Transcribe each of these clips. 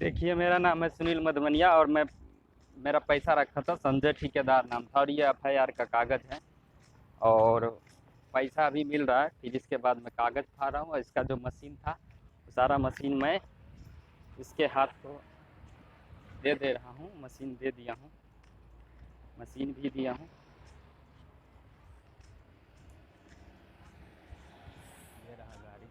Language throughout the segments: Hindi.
देखिए, मेरा नाम है सुनील मधवनिया और मेरा पैसा रखा था, संजय ठेकेदार नाम था, और ये एफआईआर का कागज़ है। और पैसा अभी मिल रहा है, फिर इसके बाद मैं कागज़ फाड़ रहा हूँ। और इसका जो मशीन था, वो सारा मशीन मैं इसके हाथ को दे दे रहा हूँ। मशीन दे दिया हूँ, मशीन भी दिया हूँ। ये रहा गाड़ी।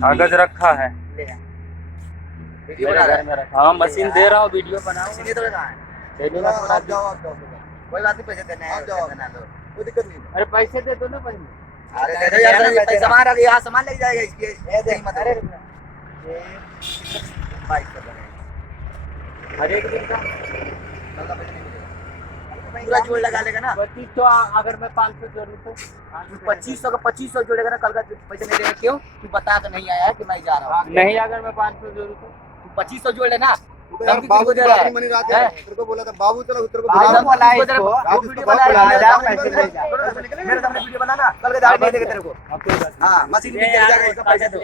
कागज रखा है मेरे घर में रखा। हाँ, मशीन दे रहा हूँ, वीडियो बनाओ। कोई बात नहीं, पैसे देने हैं, कोई दिक्कत नहीं। अरे पैसे दे दो ना पहले। अरे दे दो यार, पैसा सामान अभी यहाँ सामान लेके जाएगा इसके ऐसे ही मत। अरे ये 22 का हर एक दिन का पूरा जोड़ लगा लेगा ना। 2500। अगर मैं 500 जोड़ूँ तो 2500 का 2500 जोड़ेगा ना, कल का पैसे नहीं देगा। क्यों? तू बता के नहीं आया है कि मैं जा रहा हूँ। नहीं, अगर मैं 500 जोड़ूँ तो 2500 जोड़ लेना। बाबू दे रहा है, तेरे को बोला था बाबू, चलो तेरे को वीडियो बना ना, कल के दाढ़ी नहीं देगा तेरे को। हाँ, मशीन भी चल जाएगा, इसका पैसा दो।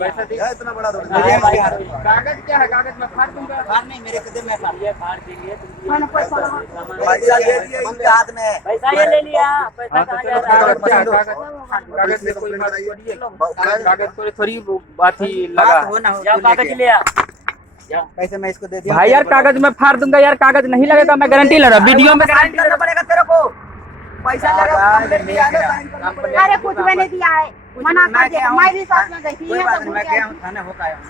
पैसा दे। इतना बड़ा दो। कागज क्या है? कागज मैं फाड़ दूंगा। फाड़ नहीं, मेरे कदम में फाड़। ये फाड़ के लिए पैसा दे दिया इनके हाथ में। पैसा ये ले लिया, पैसा कहाँ जा रहा है? कागज में कोई कागज को थोड़ी बात ही लगा। जाओ कागज ले आ। पैसे मैं इसको दे दिया भाई यार, कागज मैं फाड़ दूंगा यार, कागज नहीं लगेगा, मैं गारंटी ले रहा हूँ। वीडियो में साइन करना पड़ेगा तेरे को। पैसा लगा, कंप्लेंट दिया है ना, साइन करना पड़ेगा। अरे कुछ मैंने दिया है, मना कर दिया। मैं भी साथ में गई थी। कोई ये बात सब नहीं, मैं गया हूँ थाने होकर आया हूँ।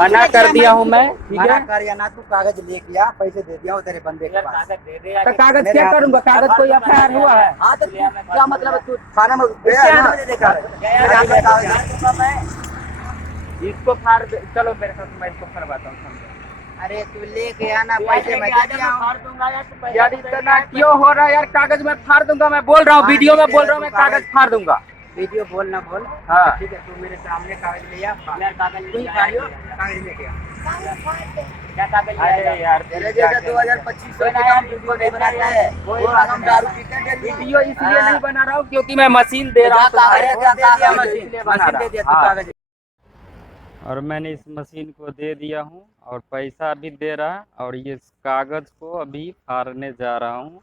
मना कर दिया हूँ मैं, ठीक मना है। कर या ना, तू कागज ले गया, पैसे दे दिया तेरे बंदे के पास। कागज दे दे। तो कागज क्या करूंगा? कागज कोई एफआईआर हुआ है? हाँ तो क्या मतलब है, तू थाने में गया ना? इसको फाड़ दे, चलो मेरे साथ, मैं इसको फाड़वाता हूँ, समझो। अरे तू लेके आना, पैसे मैं दे दिया हूँ। फाड़ दूंगा यार, तू पैसा यार इतना क्यों हो रहा है यार? कागज में फाड़ दूंगा, मैं बोल रहा हूँ, वीडियो में बोल रहा हूँ, मैं कागज फाड़ दूंगा। वीडियो बोल ना बोल। हाँ। ठीक है, तू मेरे सामने कागज ले आ। यार कागज तू ही फाड़ियो, कागज लेके आ। क्या कागज ले अरे यार, तेरे जैसा 2025 का वीडियो नहीं बनाता है। वो हम दारू पीते हैं। वीडियो इसलिए नहीं बना रहा हूँ क्योंकि मैं मशीन दे रहा हूँ मशीन दे दिया तू कागज। और मैंने इस मशीन को दे दिया हूँ और पैसा भी दे रहा, और ये कागज को अभी फाड़ने जा रहा हूँ।